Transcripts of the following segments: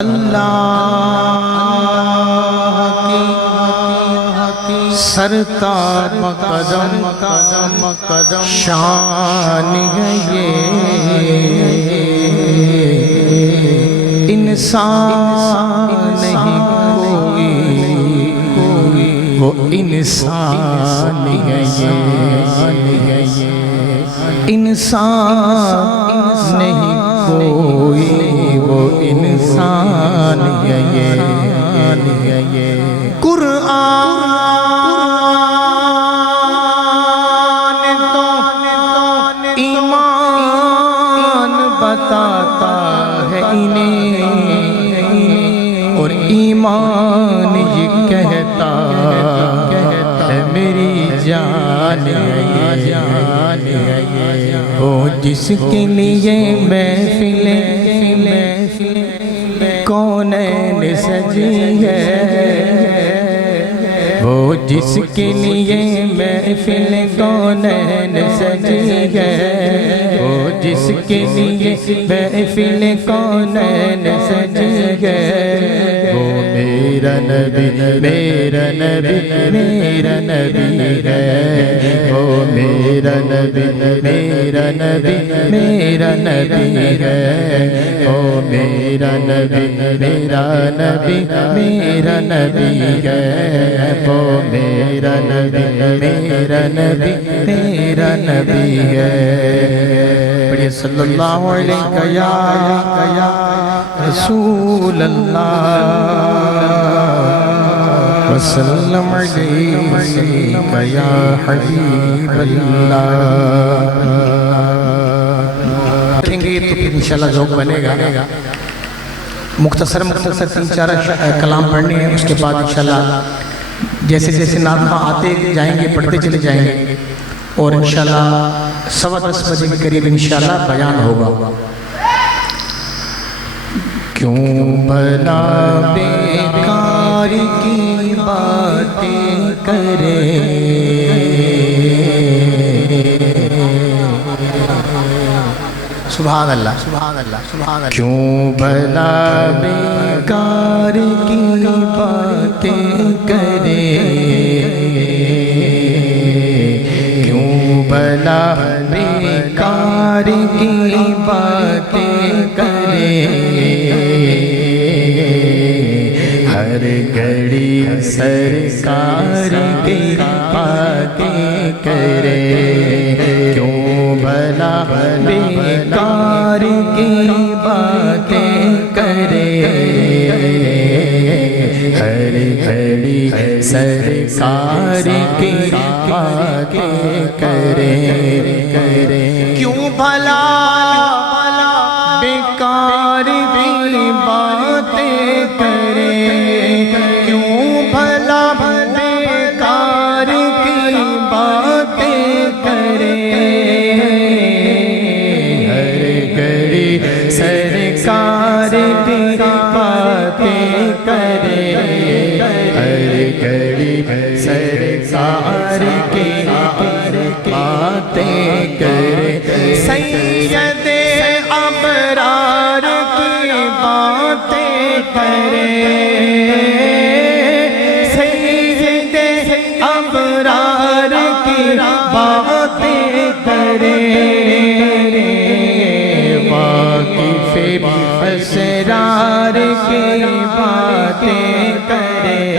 اللہ کی سرتاج قدم شان ہے یہ انسان نہیں کوئی وہ انسان ہے یہ انسان نہیں کوئی وہ انسان ہے یہ قرآن تو ایمان بتاتا ہے انہیں اور ایمان یہ کہتا ہے میری جان وہ جس کے لیے محفلیں کونین سجی ہے وہ جس کے لیے محفل کونین سجی ہے وہ جس کے لیے محفل کونین سجی ہے وہ میرا نبی میرا نبی میرا نبی ہے وہ میرا نبی میرا نبی میرا نبی ہے وہ میرا نبی میرا نبی میرا نبی ہے وہ میرا نبی میرا نبی میرا نبی ہے پڑھیے صلی اللہ علیہ یا رسول اللہ وسلم علیہ یا حبیب اللہ دیکھیں گے تو پھر انشاءاللہ ذوق بنے گا مختصر تین چار کلام پڑھنے ہیں اس کے بعد انشاءاللہ جیسے جیسے نعت خواں آتے جائیں گے پڑھتے چلے جائیں گے اور انشاءاللہ 10:15 بجے کے قریب انشاءاللہ بیان ہوگا کیوں بھلا بیکار کی باتیں کرے سبحان اللہ سبحان اللہ سبحان اللہ کیوں بھلا بیکار کی باتیں کرے کیوں بھلا بیکار کی باتیں کرے ہر گھڑی سرکار کی باتیں کرے کیوں بھلا بیکار کی باتیں کرے ہر گھڑی سرکار کی باتیں کرے کیوں بھلا بیکار کی باتیں کرے کیوں بھلا بیکار کی باتیں کرے ہر گھڑی سرکار کی باتیں کرے ہر گھڑی سرکار کی باتیں کرے سید ابرار کی باتیں کرے سید ابرار کی باتیں کرے واقف اسرار کی باتیں کرے واقف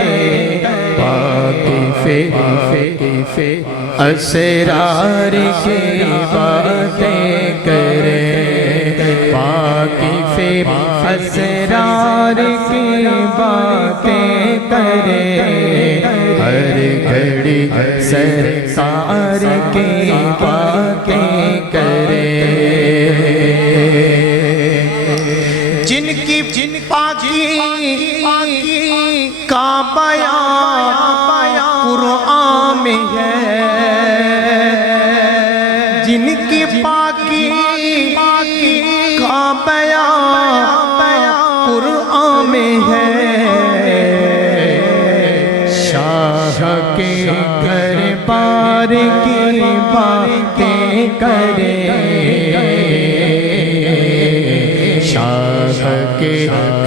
اسرار کی باتیں کرے واقف اسرار کی باتیں کرے ہر گھڑی سرکار کی باتیں کرے جن کی پاکی کا بیان قرآن میں ہے جن کی پاکی کا بیان قرآن میں ہے شاہ کے گھر بار کی باتیں کرے شاہ کے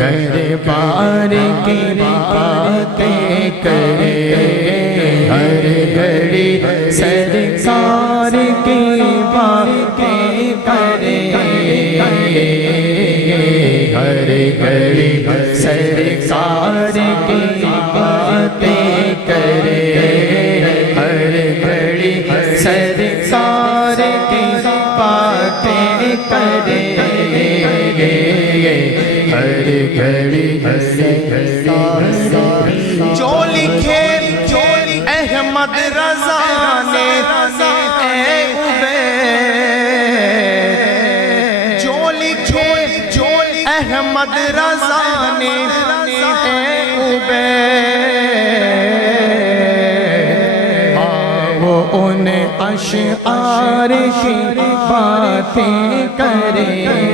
گھر بار کی باتیں کرے ہر گھڑی سرکار کی باتیں کرے ہر گھڑی سرکار کی باتیں کرے ہر گھڑی سرکار کی باتیں کرے ہر گھڑی جو لکھے احمد رضا نے اے عبید جو لکھے احمد رضا نے اے عبید وہ ان اشعار کی باتیں کرے